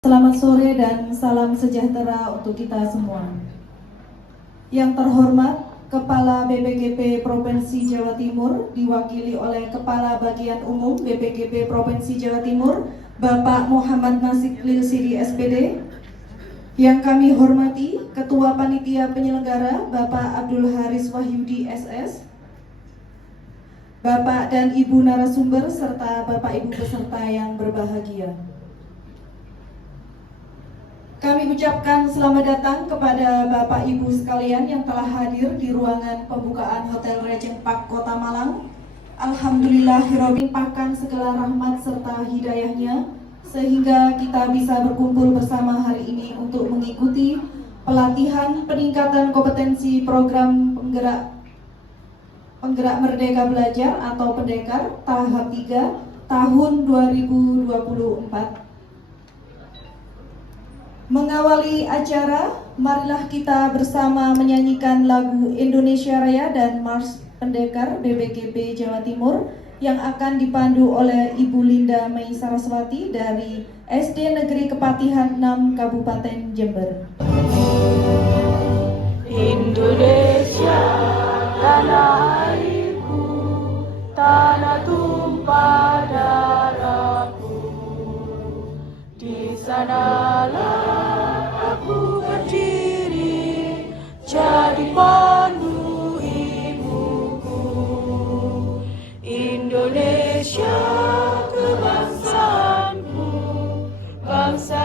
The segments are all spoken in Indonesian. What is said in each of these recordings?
Selamat sore dan salam sejahtera untuk kita semua. Yang terhormat, Kepala BPGP Provinsi Jawa Timur diwakili oleh Kepala Bagian Umum BPGP Provinsi Jawa Timur, Bapak Muhammad Nasik Lilsidi SPD. Yang kami hormati, Ketua Panitia Penyelenggara, Bapak Abdul Haris Wahyudi SS, Bapak dan Ibu narasumber, serta Bapak Ibu peserta yang berbahagia. Kami ucapkan selamat datang kepada Bapak Ibu sekalian yang telah hadir di ruangan pembukaan Hotel Regent Park Kota Malang. Alhamdulillahirobbil limpahkan segala rahmat serta hidayahnya sehingga kita bisa berkumpul bersama hari ini untuk mengikuti pelatihan peningkatan kompetensi program penggerak Merdeka Belajar atau Pendekar tahap 3 tahun 2024. Mengawali acara, marilah kita bersama menyanyikan lagu Indonesia Raya dan Mars Pendekar BPGP Jawa Timur yang akan dipandu oleh Ibu Linda Mei Saraswati dari SD Negeri Kepatihan 6 Kabupaten Jember. Indonesia, tanah airku, tanah tumpah darahku, di sanalah aku berdiri, jadi pandu ibuku. Indonesia kebangsaanku, bangsa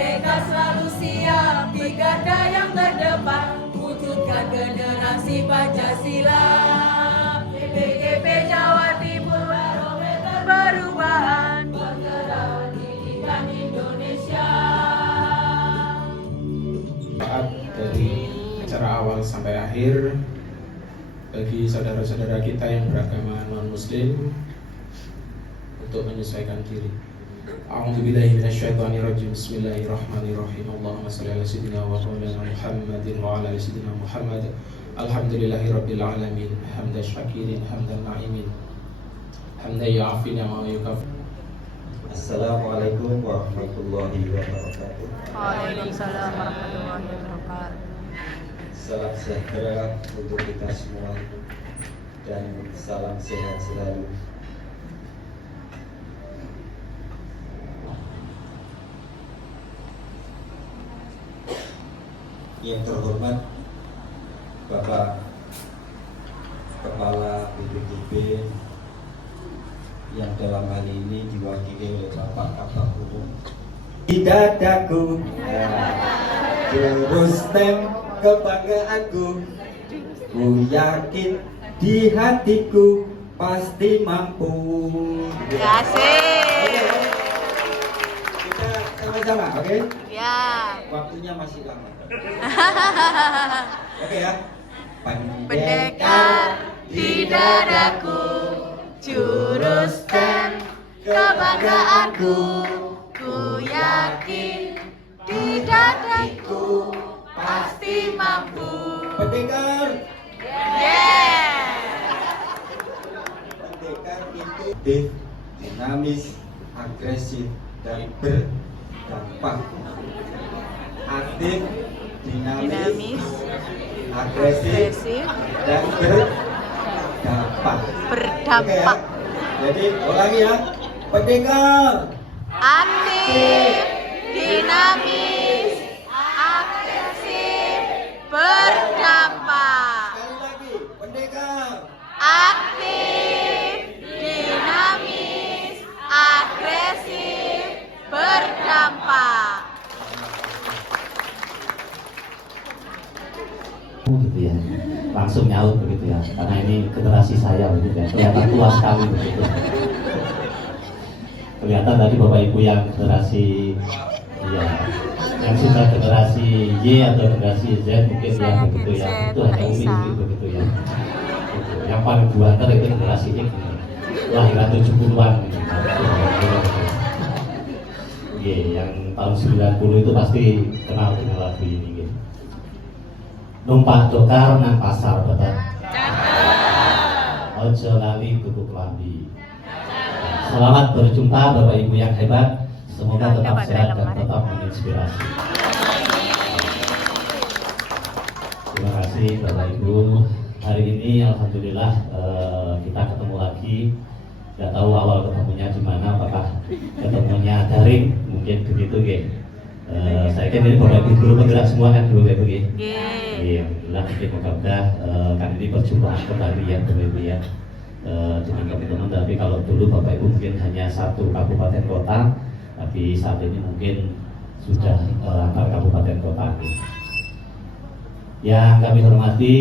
dan selalu siap di garda yang terdepan, wujudkan generasi Pancasila. BPGP Jawa Timur, barometer perubahan, penggerak pendidikan Indonesia. Dari acara awal sampai akhir, bagi saudara-saudara kita yang beragama non-muslim untuk menyesuaikan diri. A'udzubillahi minasyaitonirrajim. Bismillahirrahmanirrahim. Allahumma shalli ala sayyidina wa maulana Muhammadin wa ala ali sayyidina Muhammad. Alhamdulillahirabbil alamin. Hamdan syakirin, hamdan na'imin. Hamdan ya'afina wa yukafi. Assalamualaikum warahmatullahi wabarakatuh. Waalaikumsalam warahmatullahi wabarakatuh. Salam sejahtera untuk kita semua dan salam sehat selalu. Yang terhormat Bapak Kepala BPGP yang dalam hal ini diwakili oleh Bapak Kabak Umum. Di dadaku terus tem kebanggaanku, ku yakin di hatiku pasti mampu. Kasih. Kita sama-sama, oke? Ya. Waktunya masih lama. Oke ya. Pendekar di dadaku, jurus dan kebanggaanku, ku yakin di dadaku pasti mampu. Pendekar. Yeah. Pendekar itu dinamis, agresif dan berdampak. Aktif, dinamis, agresif dan berdampak. Oke ya. Jadi ulangi ya. Pendekar Aktif, dinamis, agresif, berdampak. sekali lagi. Pendekar Aktif, dinamis, agresif, berdampak. gitu ya, langsung nyaut begitu ya, karena ini generasi saya begitu ya, kelihatan tua sekali begitu. Kelihatan tadi Bapak Ibu yang generasi ya, yang sudah generasi Y atau generasi Z mungkin ya begitu ya, itu hanya Umi begitu ya. Gitu. Yang paling buanter itu generasi X, lahiran 70-an gitu. Yang tahun 90 itu pasti kenal dengan lagu ini gitu. Numpak dokar nang pasar betul. Ojo lali tuku klambi. Selamat berjumpa Bapak Ibu yang hebat. Semoga tetap sehat dan tetap menginspirasi. Terima kasih Bapak Ibu. Hari ini alhamdulillah kita ketemu lagi. Gak tahu awal ketemunya di mana, apakah ketemunya daring, mungkin begitu gitu. Saya kira ini Bapak Ibu guru penggerak semua kan Bapak Ibu gitu. Iya, alhamdulillah mungkin mudah-mudahan kan ini perjumpaan kembali ya Bapak Ibu ya. Dengan teman-teman, tapi kalau dulu Bapak Ibu mungkin hanya satu kabupaten kota, tapi saat ini mungkin sudah antar kabupaten kota. Yang kami hormati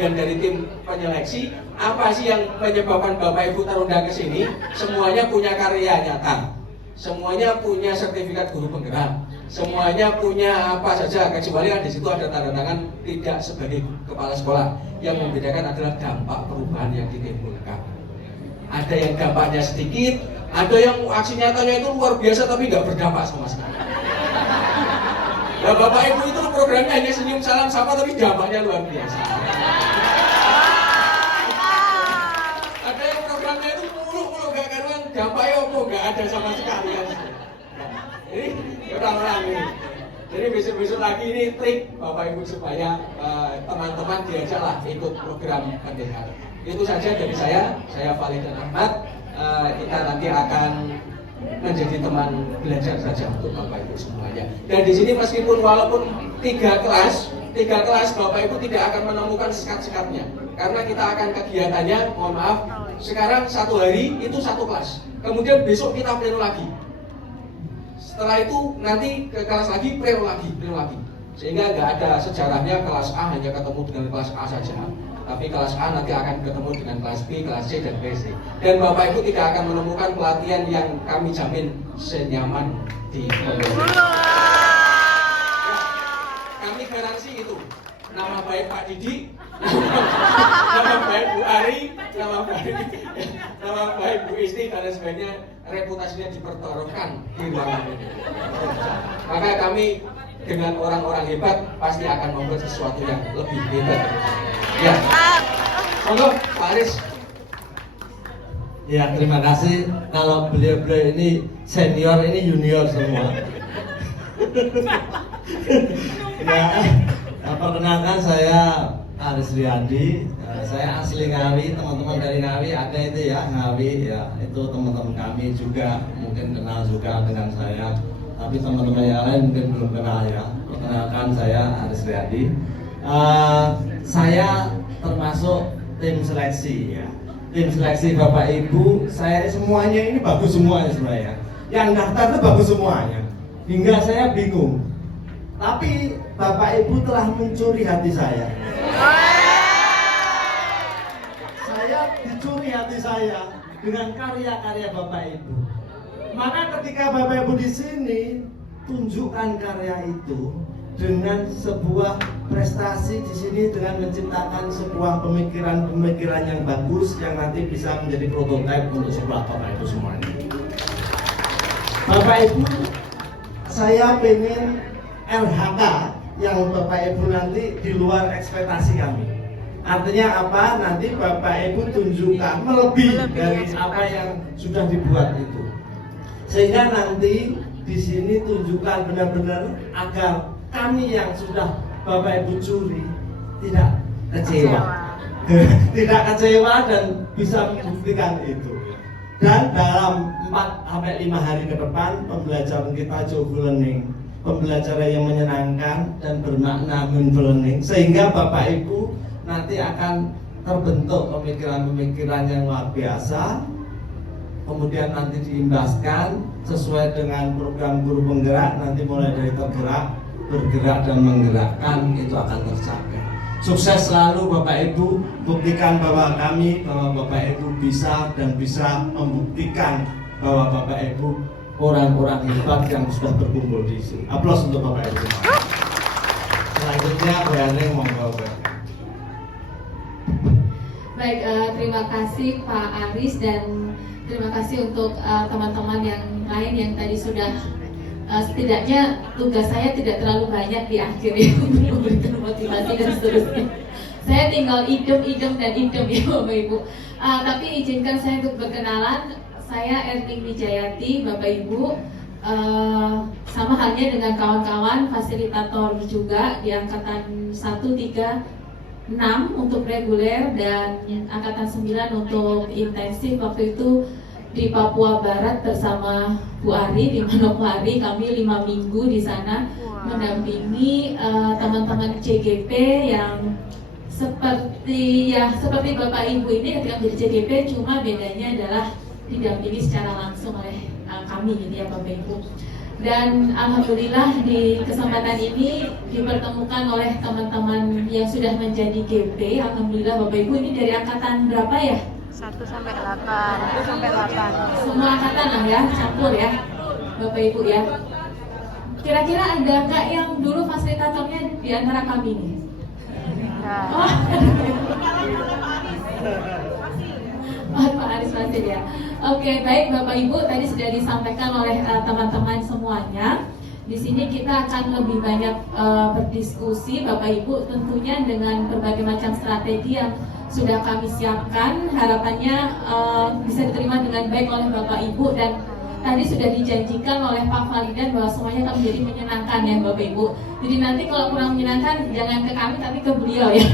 bagian dari tim penyeleksi, apa sih yang menyebabkan Bapak Ibu terundang ke sini? Semuanya punya karya nyata, semuanya punya sertifikat guru penggerak, semuanya punya apa saja, kecuali kan di situ ada tanda tangan tidak sebagai kepala sekolah. Yang membedakan adalah dampak perubahan yang ditimbulkan. Ada yang dampaknya sedikit, ada yang aksi nyatanya itu luar biasa tapi nggak berdampak sama sekali. Nah, Bapak Ibu itu programnya hanya senyum salam sapa tapi dampaknya luar biasa. Ada yang programnya itu muluk-muluk gak karuan, dampaknya nggak ada sama sekali kan. Ini orang-orang ini. Jadi besok-besok lagi ini trik Bapak Ibu supaya teman-teman diajaklah ikut program pendidikan. Itu saja dari saya Valid dan Ahmad. Kita nanti akan menjadi teman belajar saja untuk Bapak Ibu semuanya. Dan di sini meskipun walaupun tiga kelas Bapak Ibu tidak akan menemukan sekat-sekatnya, karena kita akan kegiatannya, mohon maaf, sekarang satu hari itu satu kelas, kemudian besok kita pleno lagi. Setelah itu nanti ke kelas lagi, pleno lagi, sehingga nggak ada sejarahnya kelas A hanya ketemu dengan kelas A saja. Tapi kelas A nanti akan ketemu dengan kelas B, kelas C, dan kelas D. Dan Bapak Ibu tidak akan menemukan pelatihan yang kami jamin senyaman di pondok. Kami garansi itu. Nama baik Pak Didi, nama baik Bu Ari, nama baik Bu Isti, dan lain sebagainya, reputasinya dipertaruhkan di ruangan ini. Maka kami dengan orang-orang hebat pasti akan membuat sesuatu yang lebih hebat. Ya, monggo Pak Aris. Ya, terima kasih. Kalau beliau-beliau ini senior, ini junior semua. Ya, perkenalkan saya Aris Riyadi. Saya asli Ngawi, teman-teman dari Ngawi ada itu ya, Ngawi ya, itu teman-teman kami juga mungkin kenal juga dengan saya. Tapi teman-teman yang lain mungkin belum kenal ya. Perkenalkan saya Aris Riyadi. Saya termasuk tim seleksi ya. Tim seleksi Bapak Ibu, saya semuanya ini bagus semuanya sebenarnya. Yang daftar itu bagus semuanya. Hingga saya bingung. Tapi Bapak Ibu telah mencuri hati saya. Saya dicuri hati saya dengan karya-karya Bapak Ibu. Maka ketika Bapak Ibu di sini, tunjukkan karya itu dengan sebuah prestasi di sini, dengan menciptakan sebuah pemikiran-pemikiran yang bagus yang nanti bisa menjadi prototipe untuk sekolah Bapak Ibu semuanya. Bapak Ibu, saya pengen LHK yang Bapak Ibu nanti di luar ekspektasi kami. Artinya apa? Nanti Bapak Ibu tunjukkan melebihi dari apa yang sudah dibuat itu. Sehingga nanti di sini tunjukkan benar-benar agar kami yang sudah Bapak Ibu curi tidak kecewa. Tidak kecewa dan bisa membuktikan itu. Dan dalam 4-5 hari ke depan pembelajaran kita job learning, pembelajaran yang menyenangkan dan bermakna mindful learning, sehingga Bapak Ibu nanti akan terbentuk pemikiran-pemikiran yang luar biasa, kemudian nanti diimbaskan sesuai dengan program guru penggerak, nanti mulai dari tergerak, bergerak dan menggerakkan itu akan tercapai. Sukses selalu Bapak Ibu, buktikan bahwa Bapak Ibu bisa dan bisa membuktikan bahwa Bapak Ibu orang-orang hebat yang sudah berkumpul di sini. Aplaus untuk Bapak Ibu. Selanjutnya Brianing monggo. Baik, terima kasih Pak Aris dan terima kasih untuk teman-teman yang lain yang tadi sudah setidaknya tugas saya tidak terlalu banyak di akhir ya untuk memberikan motivasi dan seterusnya. Saya tinggal idem dan idem ya Bapak Ibu. Tapi izinkan saya untuk berkenalan. Saya Erling Wijayati, Bapak Ibu. Sama halnya dengan kawan-kawan fasilitator juga di angkatan 136 untuk reguler dan angkatan 9 untuk intensif. Waktu itu di Papua Barat bersama Bu Ari, di Manokwari kami 5 minggu di sana mendampingi teman-teman CGP yang seperti Bapak Ibu ini ketika menjadi CGP, cuma bedanya adalah didampingi secara langsung oleh kami gitu ya Bapak Ibu. Dan alhamdulillah di kesempatan ini dipertemukan oleh teman-teman yang sudah menjadi GP. Alhamdulillah Bapak Ibu, ini dari angkatan berapa ya? 1 sampai 8. Semua angkatan lah ya, campur ya Bapak Ibu ya. Kira-kira ada nggak yang dulu fasilitatornya di antara kami nih? Oh. Pak Aris Fasil ya. Oke, baik Bapak Ibu, tadi sudah disampaikan oleh teman-teman semuanya. Di sini kita akan lebih banyak berdiskusi Bapak Ibu, tentunya dengan berbagai macam strategi yang sudah kami siapkan. Harapannya bisa diterima dengan baik oleh Bapak Ibu, dan tadi sudah dijanjikan oleh Pak Falidan bahwa semuanya akan menjadi menyenangkan ya Bapak Ibu. Jadi nanti kalau kurang menyenangkan jangan ke kami tapi ke beliau ya.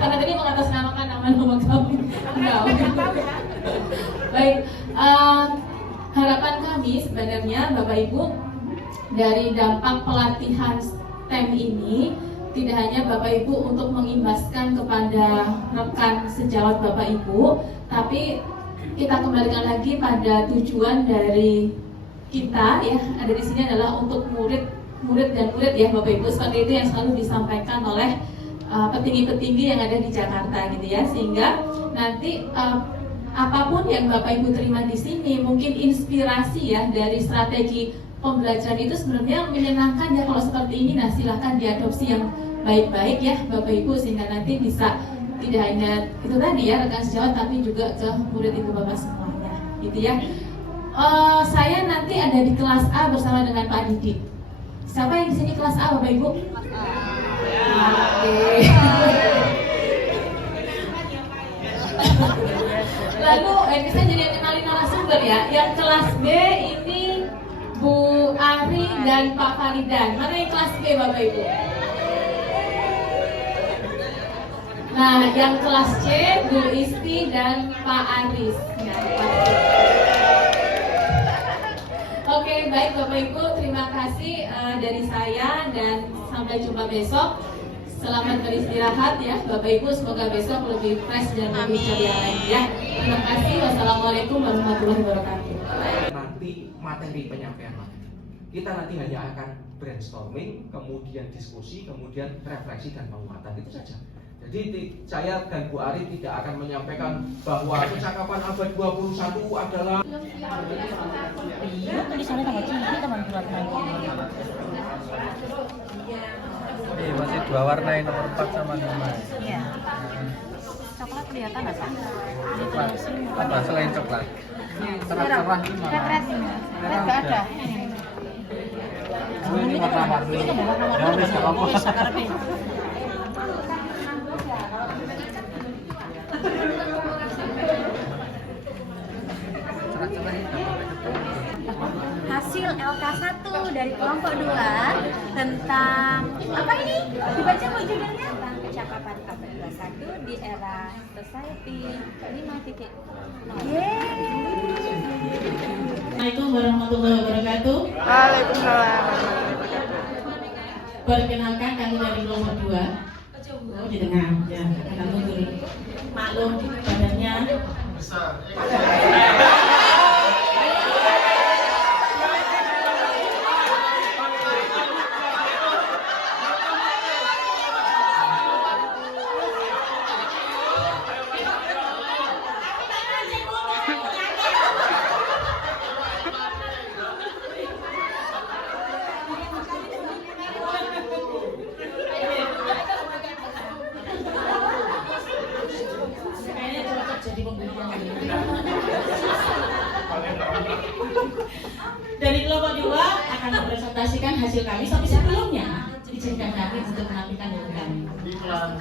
Karena tadi mengatasnamakan nama kami. Baik, harapan kami sebenarnya Bapak Ibu dari dampak pelatihan STEM ini tidak hanya Bapak Ibu untuk mengimbaskan kepada rekan sejawat Bapak Ibu, tapi kita kembalikan lagi pada tujuan dari kita ya, ada di sini adalah untuk murid ya Bapak Ibu, seperti itu yang selalu disampaikan oleh petinggi-petinggi yang ada di Jakarta gitu ya, sehingga nanti apapun yang Bapak Ibu terima di sini, mungkin inspirasi ya dari strategi pembelajaran itu sebenarnya menyenangkan ya kalau seperti ini. Nah silahkan diadopsi yang baik-baik ya Bapak Ibu, sehingga nanti bisa tidak hanya itu tadi ya rekan sejawat, tapi juga ke murid Ibu Bapak semuanya gitu ya. Saya nanti ada di kelas A bersama dengan Pak Didi. Siapa yang di sini kelas A Bapak Ibu? Oke. Lalu saya jadi kenalin narasumber ya. Yang kelas B ini Bu Ari dan Pak Faridan. Mana yang kelas B Bapak Ibu? Nah, yang kelas C Bu Isti dan Pak Aris. Ya, Oke, baik Bapak Ibu, terima kasih dari saya dan sampai jumpa besok. Selamat beristirahat ya Bapak Ibu, semoga besok lebih fresh dan lebih ceria lagi ya. Terima kasih, wassalamualaikum warahmatullahi wabarakatuh. Nanti materi penyampaian kita nanti hanya akan brainstorming, kemudian diskusi, kemudian refleksi dan penguatan, itu saja. Jadi saya dan Bu Ari tidak akan menyampaikan bahwa percakapan abad 21 adalah masih 2 warna yang nomor 4 sama 5. Iya. Coklat kelihatan nggak Pak? Coklat. Apa selain coklat? Cerah-cerah gimana? Red nggak ada. Ini warna warni. Ya wis gak apa-apa. Hasil LK1 dari kelompok 2 tentang apa ini? Dibaca Bu judulnya? Tentang kecakapan abad 21 di era society 5.0. Assalamualaikum warahmatullahi wabarakatuh. Waalaikumsalam. Perkenalkan kami dari kelompok 2. Oh, di tengah ya, akan mundur. Maklum badannya besar. Dari kelompok 2 akan mempresentasikan hasil kami, tapi sebelumnya izinkan kami untuk menampilkan diri kami.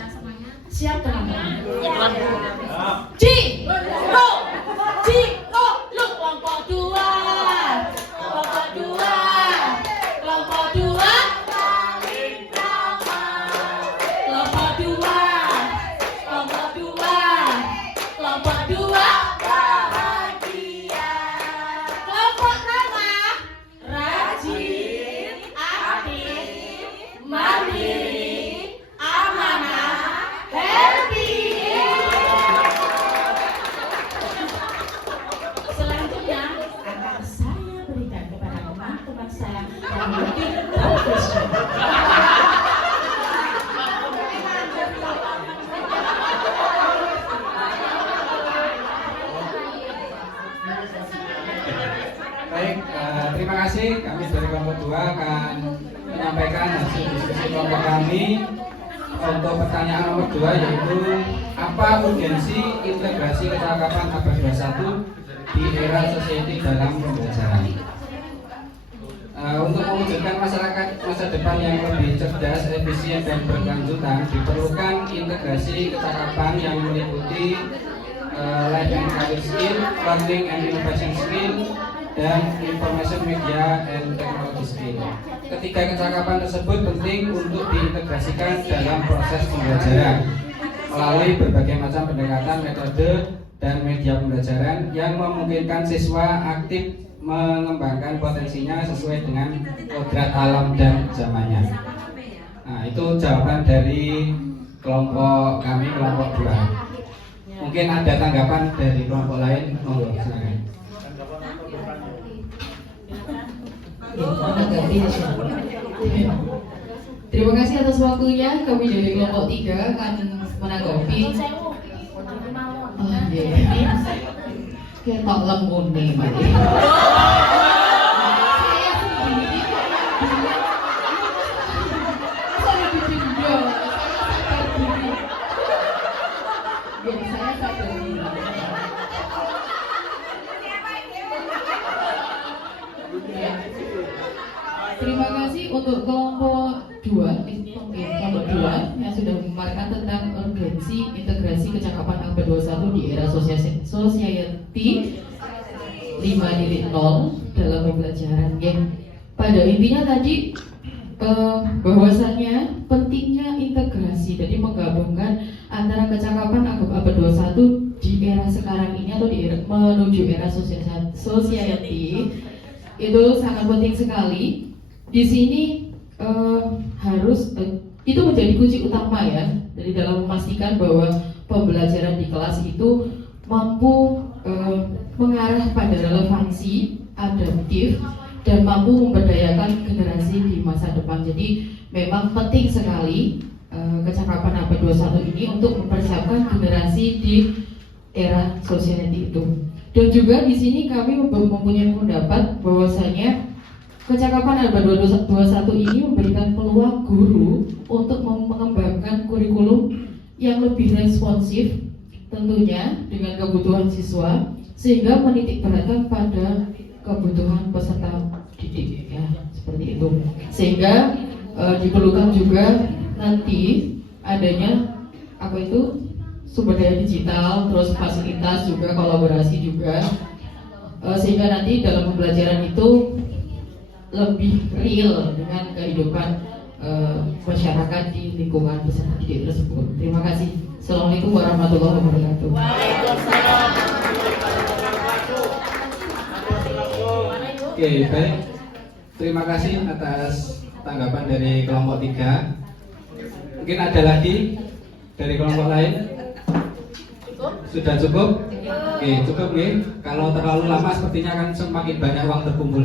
Siap teman-teman? Ciko, lu kelompok 2, kelompok 2, kelompok 2, kelompok 2, kelompok 2, kelompok 2. Kelompok ramah, rajin, aktif, mandiri, amanah, happy. Selanjutnya akan saya berikan kepada teman-teman saya yang lebih profesional. Baik, terima kasih. Kami dari kelompok 2 akan menyampaikan hasil diskusi kelompok kami untuk pertanyaan nomor 2, yaitu apa urgensi integrasi kecakapan abad 21 di era society dalam pembelajaran. Untuk mewujudkan masyarakat masa depan yang lebih cerdas, efisien, dan berkelanjutan, diperlukan integrasi kecakapan yang meliputi life and career skill, learning and innovation skill, dan information media and technology skill. Ketiga kecakapan tersebut penting untuk diintegrasikan dalam proses pembelajaran melalui berbagai macam pendekatan, metode, dan media pembelajaran yang memungkinkan siswa aktif mengembangkan potensinya sesuai dengan kodrat alam dan zamannya. Nah, itu jawaban dari kelompok kami, kelompok 2. Mungkin ada tanggapan dari kelompok lain, monggo silakan. Terima kasih atas waktunya. Kami dari kelompok 3 akan menanggapi. Oh iya, ketok lembune mari. Terima kasih untuk kelompok 2 yang sudah memaparkan tentang urgensi integrasi kecakapan abad 21 di era society 5.0 dalam pembelajaran. Ya, pada intinya tadi bahwasannya pentingnya integrasi, jadi menggabungkan antara kecakapan abad 21 di era sekarang ini atau di era, menuju era society itu sangat penting sekali. Di sini harus itu menjadi kunci utama ya, dari dalam memastikan bahwa pembelajaran di kelas itu mampu mengarah pada relevansi, adaptif, dan mampu memberdayakan generasi di masa depan. Jadi memang penting sekali kecakapan abad 21 ini untuk mempersiapkan generasi di era society itu. Dan juga di sini kami mempunyai pendapat bahwasanya kecakapan abad 21 ini memberikan peluang guru untuk mengembangkan kurikulum yang lebih responsif tentunya dengan kebutuhan siswa sehingga menitik beratkan pada kebutuhan peserta didik ya, seperti itu. Sehingga diperlukan juga nanti adanya sumber daya digital, terus fasilitas juga, kolaborasi juga, sehingga nanti dalam pembelajaran itu lebih real dengan kehidupan masyarakat di lingkungan peserta didik tersebut. Terima kasih. Assalamualaikum warahmatullahi wabarakatuh. Oke, baik. Terima kasih atas tanggapan dari kelompok 3. Mungkin ada lagi dari kelompok lain? Sudah cukup? Oke, cukup nih. Kalau terlalu lama sepertinya akan semakin banyak uang terkumpul.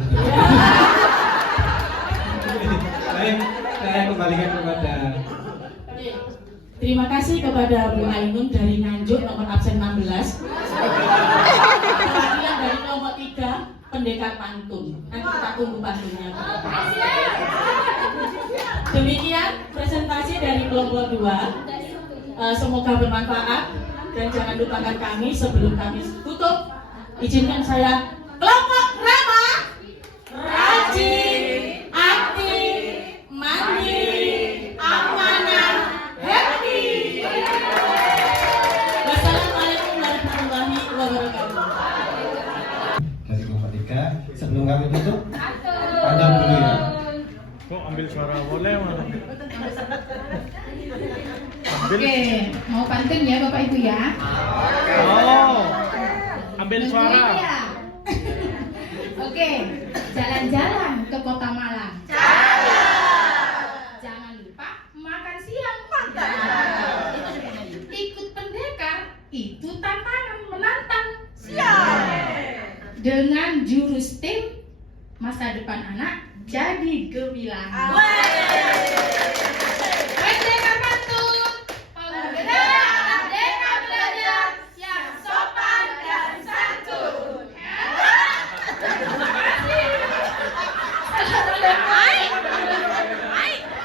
Baik, saya kembalikan kepada. Terima kasih kepada Bu Ainun dari Nganjuk nomor absen 16. Perwakilan dari kelompok 3 pendekar pantun. Nanti kita tunggu pantunnya. Demikian presentasi dari kelompok 2. Semoga bermanfaat dan jangan lupakan kami sebelum kami tutup. Izinkan saya kelompok Rama rajin, aktif, mandiri, amanah, happy. Wassalamualaikum warahmatullahi wabarakatuh. Dari kelompok 3, sebelum kami tutup, pantun dulu ya. Kok ambil suara boleh malah? Oke, mau pantun ya Bapak Ibu ya? Oh, ambil suara. Oke, jalan-jalan ke Kota Malang. Jangan lupa makan siang. Ikut pendekar itu tantangan menantang. Dengan jurus tim, masa depan anak jadi gemilang. Pendekar pantun, penggerak merdeka belajar yang sopan dan santun.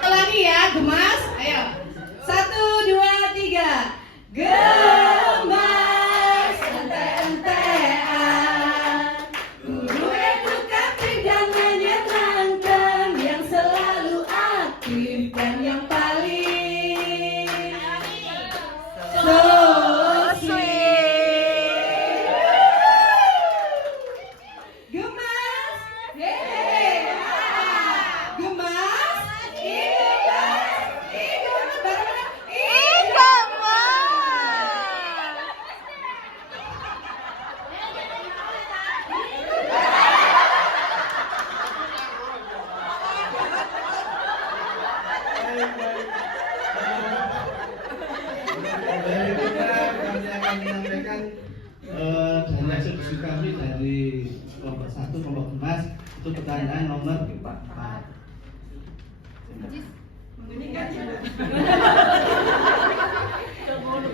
Lagi ya, gemas. Ayo. 1, 2, 3. Gemas ente-entean. Guru edukatif dan menyenangkan, yang selalu aktif dan yang paling so sweet. Gemas, hehehe. Gemas, Dari kita kami akan menyampaikan dari hasil diskusi dari kelompok 1, kelompok Gemas, itu pertanyaan nomor 4.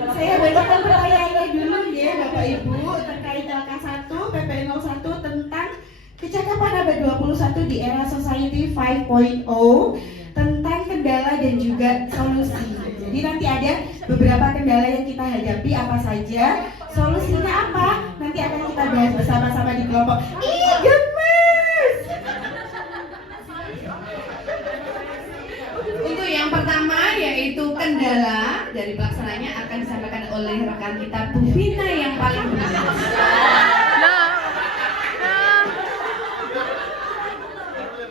Saya bacakan pertanyaannya dulu ya Bapak Ibu, terkait langkah 1 PPN 01 tentang kecakapan abad 21 di era Society 5.0, tentang kendala dan juga solusi. Jadi nanti ada beberapa kendala yang kita hadapi apa saja, solusinya apa, nanti akan kita bahas bersama-sama di kelompok. Ih, gemes! Untuk yang pertama yaitu kendala dari pelaksananya akan disampaikan oleh rekan kita Bu Vina yang paling benar.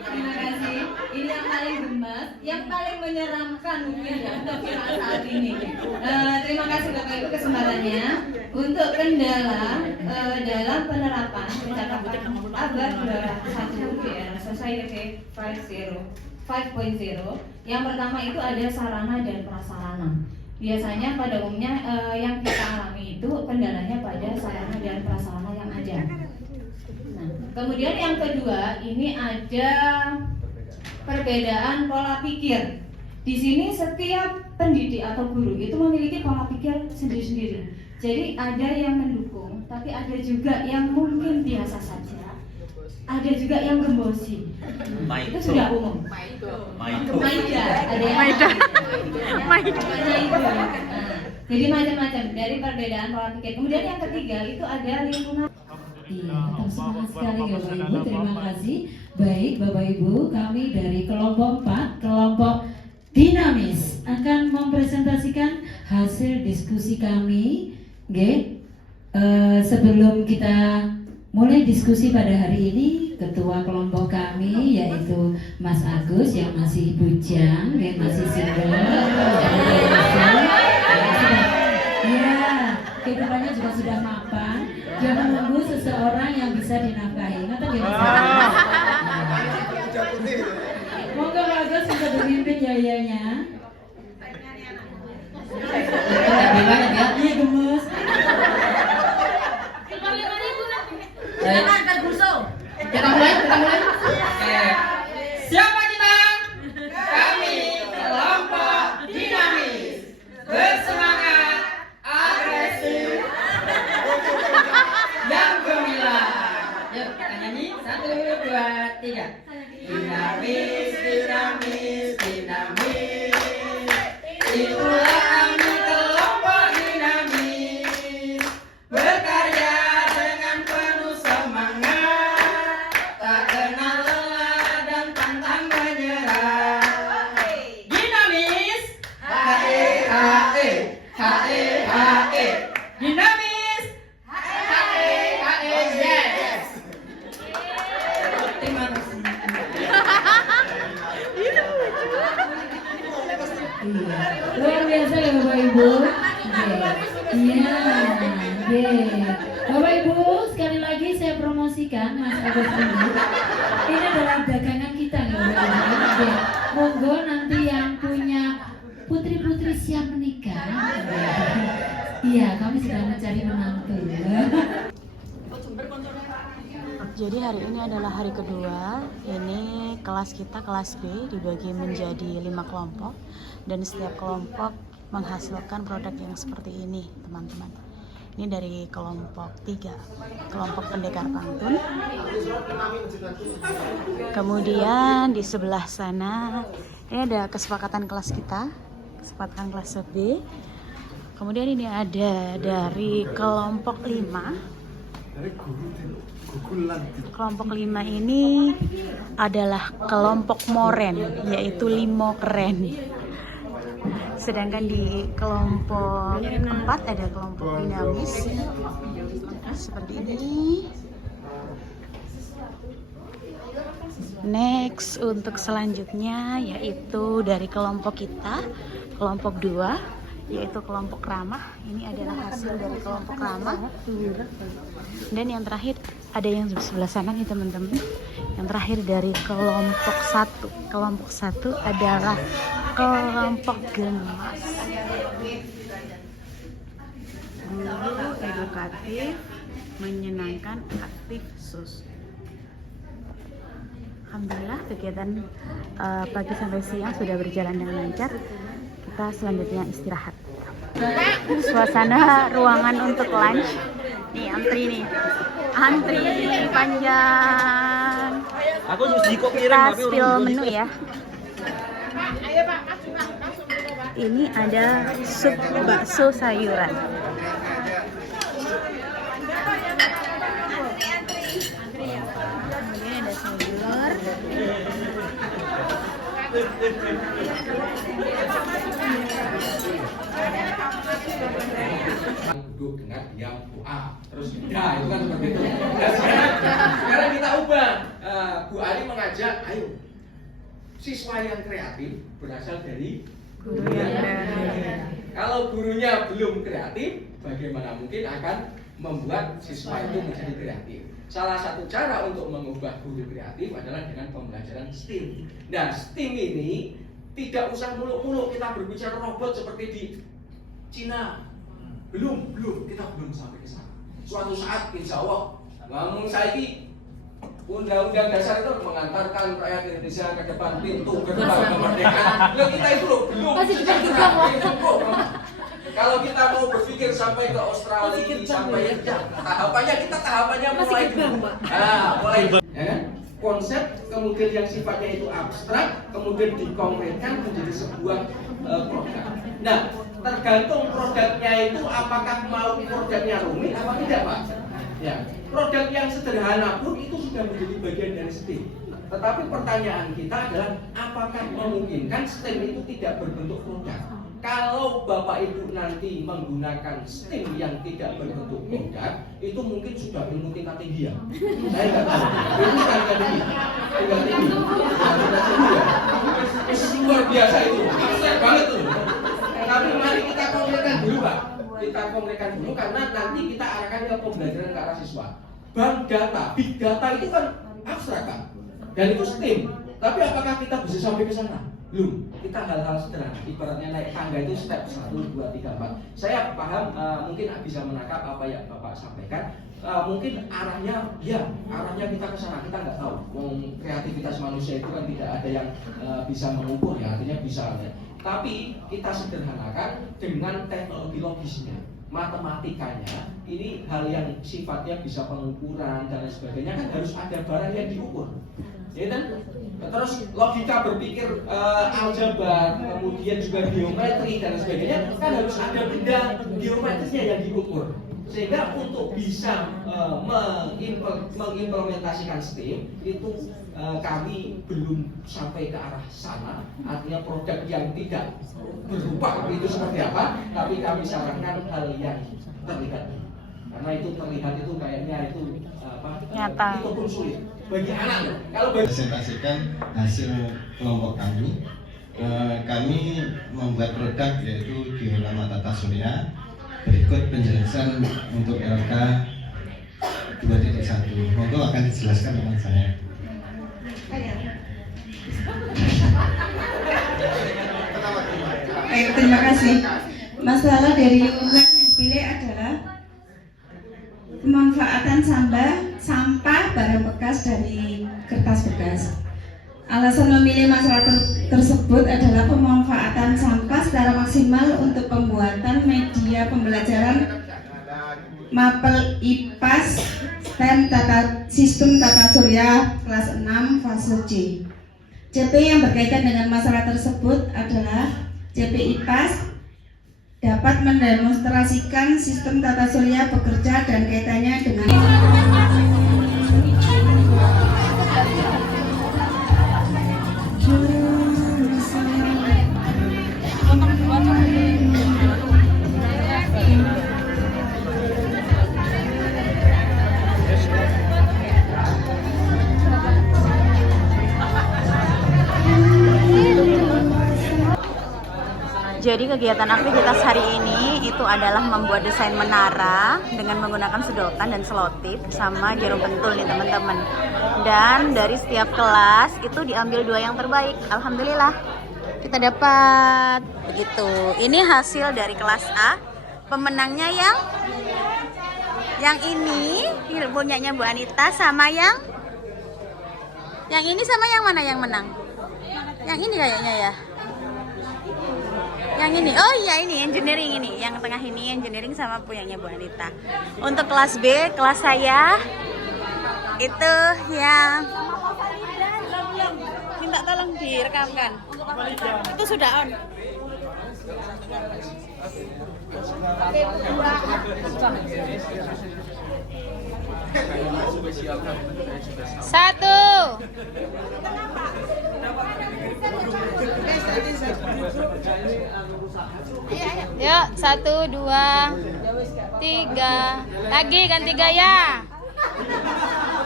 Terima kasih. Ini yang paling gemas, yang paling menyeramkan mungkin ya untuk kita saat ini. Terima kasih Bapak Ibu kesempatannya. Untuk kendala dalam penerapan percakapan abad 21 di era Society 5.0. Yang pertama itu ada sarana dan prasarana. Biasanya pada umumnya yang kita alami itu kendalanya pada sarana dan prasarana yang ada. Nah, kemudian yang kedua ini ada perbedaan pola pikir. Di sini setiap pendidik atau guru itu memiliki pola pikir sendiri-sendiri. Jadi ada yang mendukung, tapi ada juga yang mungkin biasa saja. Ada juga yang gembosi. Itu sudah umum. Maida. Ada yang Maida. Jadi macam-macam dari perbedaan pola pikir. Kemudian yang ketiga itu ada lingkungan. Iya, tetap semangat sekali ya Bapak Ibu. Terima kasih. Baik Bapak Ibu, kami dari kelompok 4, kelompok dinamis akan mempresentasikan hasil diskusi kami. Oke. Sebelum kita mulai diskusi pada hari ini, ketua kelompok kami yaitu Mas Agus yang masih bujang, yang masih single, ya kehidupannya juga sudah mapan. Dia menunggu seseorang yang bisa dinafkahi. Ngerti gak Mas? Monggo Pak Agus bisa memimpin yayanya. Iya gemes. Kita mulai. Siapa kita? Kami kelompok dinamis, bersemangat, agresif, yang gemilang. Yuk kita nyanyi 1, 2, 3. Dinamis, dinamis, dinamis. Itulah kami kelompok dinamis, berkarya dengan penuh semangat, tak kenal lelah dan pantang menyerah. Dinamis, hae hae, hae hae. Dinamis, hae hae, yes. Terima kasih. Luar biasa ya Bapak Ibu. Iya, Bapak Ibu, sekali lagi saya promosikan Mas Agus ini. Ini adalah dagangan kita ya Bapak Ibu. Monggo nanti yang punya putri-putri siap menikah. Iya, kami sedang mencari menantu. Jadi hari ini adalah hari kedua. Ini kelas kita, kelas B, dibagi menjadi 5 kelompok. Dan setiap kelompok menghasilkan produk yang seperti ini, teman-teman. Ini dari kelompok 3, kelompok pendekar pantun. Kemudian di sebelah sana, ini ada kesepakatan kelas kita, kesepakatan kelas B. Kemudian ini ada dari kelompok 5. Kelompok 5 ini adalah kelompok moren, yaitu limo keren. Sedangkan di kelompok 4 ada kelompok dinamis seperti ini. Next untuk selanjutnya yaitu dari kelompok kita, kelompok 2, yaitu kelompok ramah. Ini adalah hasil dari kelompok ramah. Dan yang terakhir ada yang di sebelah sana nih teman-teman. Yang terakhir dari kelompok 1. Kelompok 1 adalah kelompok gemas. Guru edukatif, menyenangkan, aktif, sus. Alhamdulillah kegiatan pagi sampai siang sudah berjalan dengan lancar. Kita selanjutnya istirahat. Suasana ruangan untuk lunch. Nih antri nih. Antri panjang. Aku kok kita spill menu ya. Ini ada sup bakso sayuran. Kemudian ada sayur. Duduk dengan yang doa terus ya itu kan seperti itu. Nah, sekarang kita ubah. Bu Ali mengajak, ayo siswa yang kreatif berasal dari guru yang kreatif. Kalau gurunya belum kreatif, bagaimana mungkin akan membuat siswa itu menjadi kreatif? Salah satu cara untuk mengubah guru kreatif adalah dengan pembelajaran STEAM. Nah, STEAM ini tidak usah muluk-muluk kita berbicara robot seperti di Cina. Belum, kita belum sampai ke sana. Suatu saat insya Allah, ngomong saiki Undang-Undang Dasar itu mengantarkan rakyat Indonesia ke depan pintu gerbang kemerdekaan. Loh, kita itu loh belum. Kalau kita mau berpikir sampai ke Australia, sampai tahapannya mulai dulu. Mulai. Ya, konsep kemudian yang sifatnya itu abstrak, kemudian dikonkretkan menjadi sebuah produk. Nah, tergantung produknya itu apakah mau produknya rumit apa tidak, Pak? Ya. Produk yang sederhana pun itu sudah menjadi bagian dari STEM. Tetapi pertanyaan kita adalah apakah memungkinkan STEM itu tidak berbentuk produk? Kalau Bapak Ibu nanti menggunakan STEM yang tidak berbentuk produk, itu mungkin sudah ilmu tingkat tinggi ya. Saya nggak tahu. Itu tingkat tinggi. Luar biasa itu. Abstrak banget tuh. Tapi mari kita konkretkan dulu Pak. Kita konkretkan dulu karena nanti kita arahkan ke pembelajaran ke arah siswa. Bank data, big data itu kan abstrak Pak. Dan itu STEM. Tapi apakah kita bisa sampai ke sana? Belum. Kita hal-hal sederhana. Ibaratnya naik tangga itu step 1, 2, 3, 4. Saya paham mungkin bisa menangkap apa yang Bapak sampaikan. Mungkin arahnya kita ke sana. Kita nggak tahu. Kreativitas manusia itu kan tidak ada yang bisa mengukur ya. Artinya bisa. Tapi kita sederhanakan dengan teknologi logisnya. Matematikanya ini hal yang sifatnya bisa pengukuran dan lain sebagainya kan harus ada barang yang diukur. Ya kan? Terus logika berpikir aljabar, kemudian juga geometri dan sebagainya kan harus ada benda geometrisnya yang diukur. Sehingga untuk bisa mengimplementasikan STEM itu kami belum sampai ke arah sana. Artinya produk yang tidak berupa itu seperti apa, tapi kami sarankan hal yang terlihat. Karena itu terlihat itu kayaknya itu nyata. Itu pun sulit bagi anak. Kalau presentasikan hasil kelompok kami, kami membuat produk yaitu diorama tata surya. Berikut penjelasan untuk LK 2.1. Monggo akan dijelaskan dengan saya. Baik, terima kasih. Masalah dari lingkungan yang dipilih adalah pemanfaatan sampah barang bekas dari kertas bekas. Alasan memilih masalah tersebut adalah pemanfaatan sampah secara maksimal untuk pembuatan media pembelajaran mapel IPAS STEM Sistem Tata Surya kelas 6 fase C. CP yang berkaitan dengan masalah tersebut adalah CP IPAS dapat mendemonstrasikan sistem tata surya bekerja dan kaitannya dengan Jadi kegiatan aktivitas hari ini itu adalah membuat desain menara dengan menggunakan sedotan dan selotip sama jarum pentul nih teman-teman. Dan dari setiap kelas itu diambil 2 yang terbaik. Alhamdulillah kita dapat begitu. Ini hasil dari kelas A. Pemenangnya yang ini punyanya Bu Anita sama yang ini sama yang mana yang menang? Yang ini kayaknya ya. Yang ini, oh iya ini engineering ini, yang tengah ini engineering sama punyanya Bu Anita. Untuk kelas B, kelas saya itu yang minta tolong direkamkan. Itu sudah on. Satu. Yuk, 1, 2, 3. Lagi ganti gaya.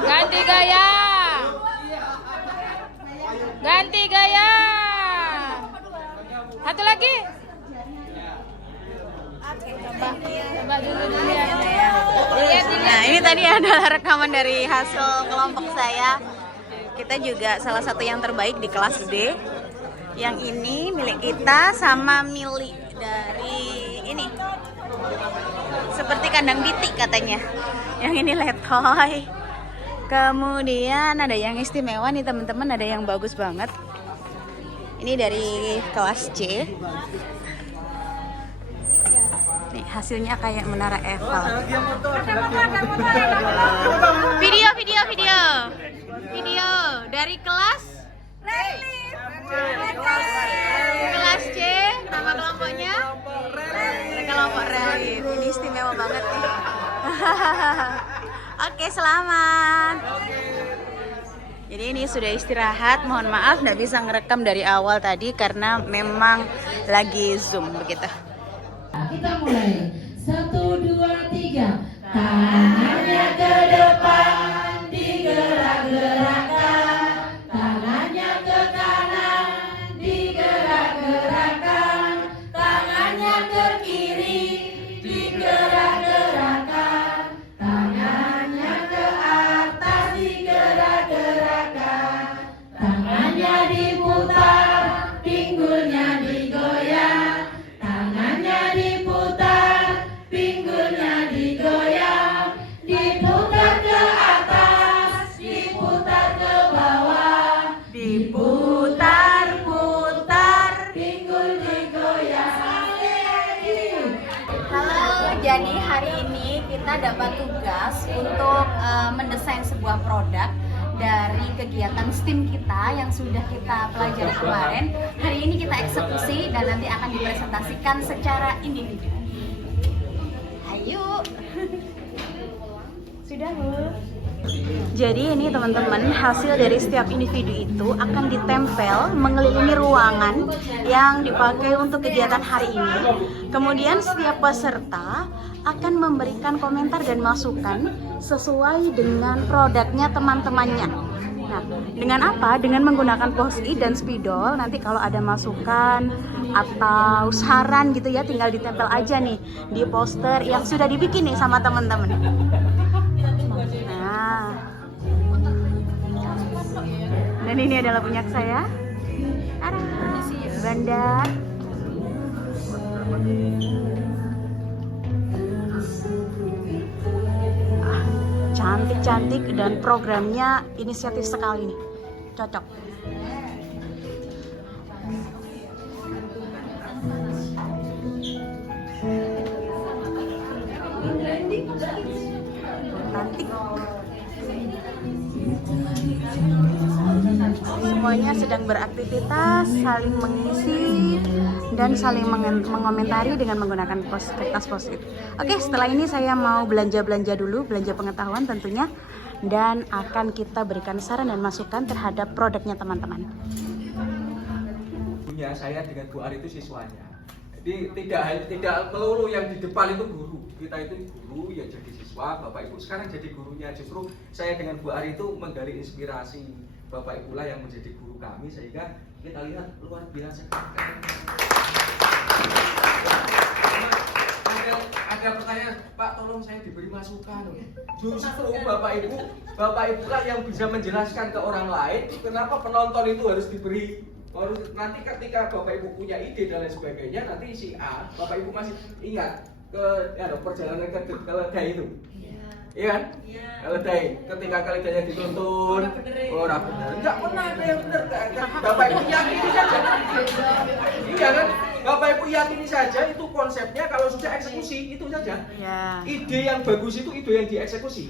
Ganti gaya. Ganti gaya. Satu lagi. Coba dulu ya. Nah, ini tadi adalah rekaman dari hasil kelompok saya. Kita juga salah satu yang terbaik di kelas D. Yang ini milik kita sama milik dari ini. Seperti kandang bitik katanya. Yang ini letoy. Kemudian ada yang istimewa nih teman-teman, ada yang bagus banget. Ini dari kelas C. Nih hasilnya kayak menara Eiffel. Video dari kelas kelas C. Nama kelompoknya kelompok Relif. Ini istimewa banget nih. Oke, selamat. Jadi ini sudah istirahat. Mohon maaf nggak bisa ngerekam dari awal tadi karena memang lagi Zoom begitu. Kita mulai. 1, 2, 3. Tangannya ke depan, digerak-gerakkan. Tangannya ke kanan, digerak-gerakkan. Tangannya ke kiri, digerak-gerakkan. Tangannya ke atas, digerak-gerakkan. Tangannya diputar, pinggulnya digoyang. Tangannya diputar, pinggulnya digoyang. Diputar ke atas, diputar ke bawah. Diputar-putar, pinggul digoyang. Halo, jadi hari ini kita dapat tugas untuk mendesain sebuah produk dari kegiatan STEAM kita yang sudah kita pelajari kemarin. Hari ini kita eksekusi dan nanti akan dipresentasikan secara individu. Ayo. Sudah, Bu. Jadi ini teman-teman, hasil dari setiap individu itu akan ditempel mengelilingi ruangan yang dipakai untuk kegiatan hari ini. Kemudian setiap peserta akan memberikan komentar dan masukan sesuai dengan produknya teman-temannya. Nah, dengan apa? Dengan menggunakan post-it dan spidol. Nanti kalau ada masukan atau saran gitu ya, tinggal ditempel aja nih di poster yang sudah dibikin nih sama teman-teman. Nah, dan ini adalah punya saya, Banda. Cantik-cantik dan programnya inisiatif sekali nih, cocok. Nanti semuanya sedang beraktivitas, saling mengisi dan saling mengomentari dengan menggunakan kertas post-it. Oke, setelah ini saya mau belanja dulu, belanja pengetahuan tentunya, dan akan kita berikan saran dan masukan terhadap produknya teman-teman. Punya saya dengan Bu Ari itu siswanya. Jadi tidak melulu yang di depan itu guru. Kita itu guru yang jadi siswa, Bapak Ibu sekarang jadi gurunya. Justru saya dengan Bu Ari itu menggali inspirasi Bapak Ibu lah yang menjadi guru kami, sehingga kita lihat luar biasa. Ada pertanyaan, Pak tolong saya diberi masukan. Justru Bapak Ibu lah yang bisa menjelaskan ke orang lain kenapa penonton itu harus diberi. Nanti ketika Bapak Ibu punya ide dan lain sebagainya, nanti si A, Bapak Ibu masih ingat perjalanan ke keledai itu. Iya kan? Keledai, ketika keledainya dituntun, orang benar. Enggak pernah ada yang benar. Bapak Ibu yakini saja. Iya kan? Bapak Ibu yakini saja itu konsepnya, kalau sudah eksekusi itu saja. Ide yang bagus itu ide yang dieksekusi.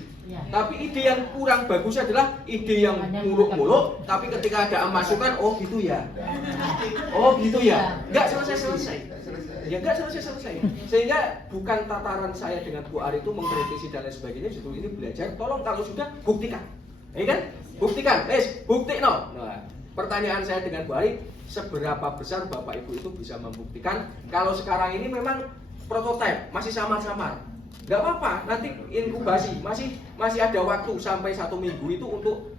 Tapi ide yang kurang bagus adalah ide yang muluk-muluk, tapi ketika ada masukan, oh gitu ya. Oh gitu ya. Enggak selesai. Ya enggak selesai. Sehingga bukan tataran saya dengan Bu Ari itu mengkritisi dan lain sebagainya, justru ini belajar. Tolong kalau sudah buktikan. Ya kan? Buktikan. Bukti no. Nah, pertanyaan saya dengan Bu Ari, seberapa besar Bapak Ibu itu bisa membuktikan kalau sekarang ini memang prototipe, masih samar-samar. Enggak apa-apa, nanti inkubasi, masih ada waktu sampai 1 minggu itu untuk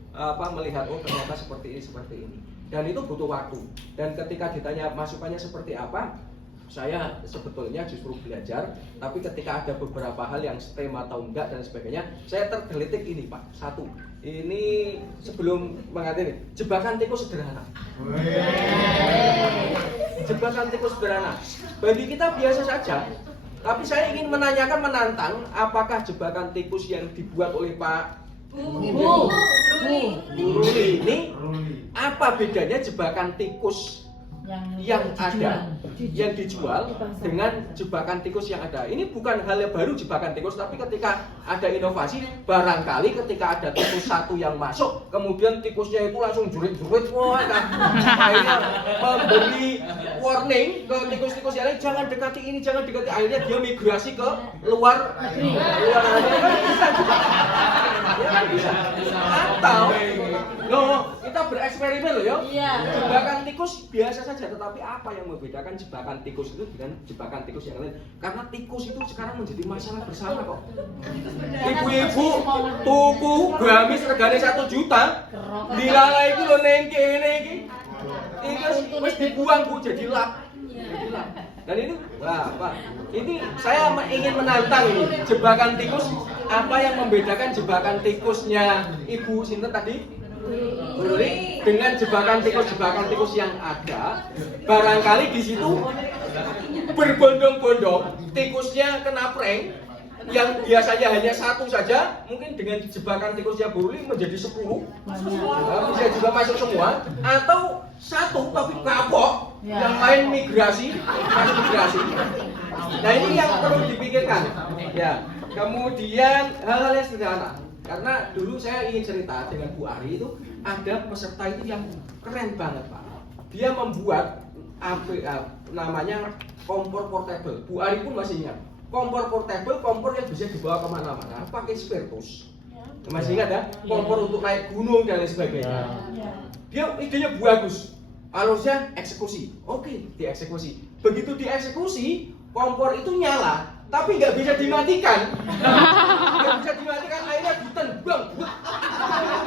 melihat oh ternyata seperti ini. Dan itu butuh waktu. Dan ketika ditanya masukannya seperti apa, saya sebetulnya justru belajar, tapi ketika ada beberapa hal yang STEM atau enggak dan sebagainya, saya tergelitik ini Pak. Satu, ini sebelum mengatasi jebakan tikus sederhana. Jebakan tikus sederhana. Bagi kita biasa saja, tapi saya ingin menantang, apakah jebakan tikus yang dibuat oleh Pak Ruli ini apa bedanya jebakan tikus yang ada, yang dijual dengan jebakan tikus yang ada. Ini bukan hal yang baru jebakan tikus, tapi ketika ada inovasi, barangkali ketika ada tikus satu yang masuk, kemudian tikusnya itu langsung jurit-jurit, wah, akhirnya memberi warning ke tikus-tikus yang lain, jangan dekati ini, jangan dekati. Akhirnya dia migrasi ke luar negeri. Kan bisa juga, ya kan bisa. Atau, kita bereksperimen loh ya. Jebakan tikus biasa saja, tetapi apa yang membedakan jebakan tikus itu dengan jebakan tikus yang lain? Karena tikus itu sekarang menjadi masalah bersama kok. Ibu-ibu tuku gamis regane 1 juta, dilalai itu loh neng kene iki. Tikus wis dibuang Bu jadi lap. Dan ini, wah Pak, ini saya ingin menantang ini jebakan tikus. Apa yang membedakan jebakan tikusnya Ibu Sinten tadi? Bruli dengan jebakan tikus yang ada, barangkali di situ berbondong-bondong tikusnya kena prank, yang biasanya hanya 1 saja, mungkin dengan jebakan tikusnya Bruli menjadi 10, bisa juga masuk semua, atau 1 tapi kapok, yang lain migrasi. Nah ini yang perlu dipikirkan. Ya, kemudian hal-hal yang sederhana. Karena dulu saya ingin cerita dengan Bu Ari itu ada peserta itu yang keren banget Pak. Dia membuat namanya kompor portable. Bu Ari pun masih ingat. Kompor portable, kompor yang bisa dibawa kemana-mana pakai spiritus. Masih ingat ya? Kompor untuk naik gunung dan lain sebagainya. Dia idenya bagus. Harusnya eksekusi. Oke, dieksekusi. Begitu dieksekusi, kompor itu nyala. Tapi nggak bisa dimatikan, akhirnya ditendang.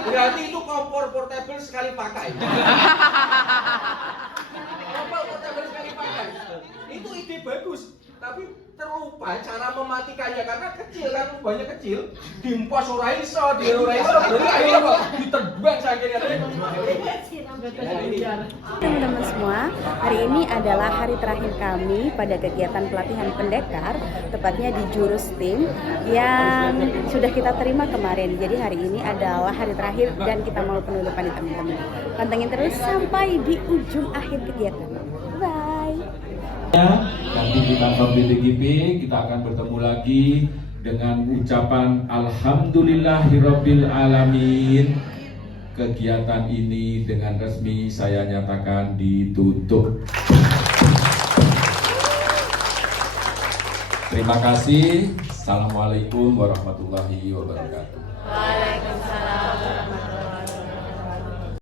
Berarti itu kompor portable sekali pakai. Kompor portable sekali pakai. Itu ide bagus, tapi terlupa cara mematikannya karena kecil kan, rubahnya kecil. Dimpos ora iso, berarti akhirnya kok ditendang saking Teman-teman semua, hari ini adalah hari terakhir kami pada kegiatan pelatihan pendekar, tepatnya di jurus tim yang sudah kita terima kemarin. Jadi hari ini adalah hari terakhir dan kita mau penutupan nih teman-teman. Pantengin terus sampai di ujung akhir kegiatan. Bye. Nanti di kantor BPGP kita akan bertemu lagi dengan ucapan Alhamdulillahirabbil alamin. Kegiatan ini dengan resmi saya nyatakan ditutup. Terima kasih. Assalamualaikum warahmatullahi wabarakatuh. Waalaikumsalam warahmatullahi wabarakatuh.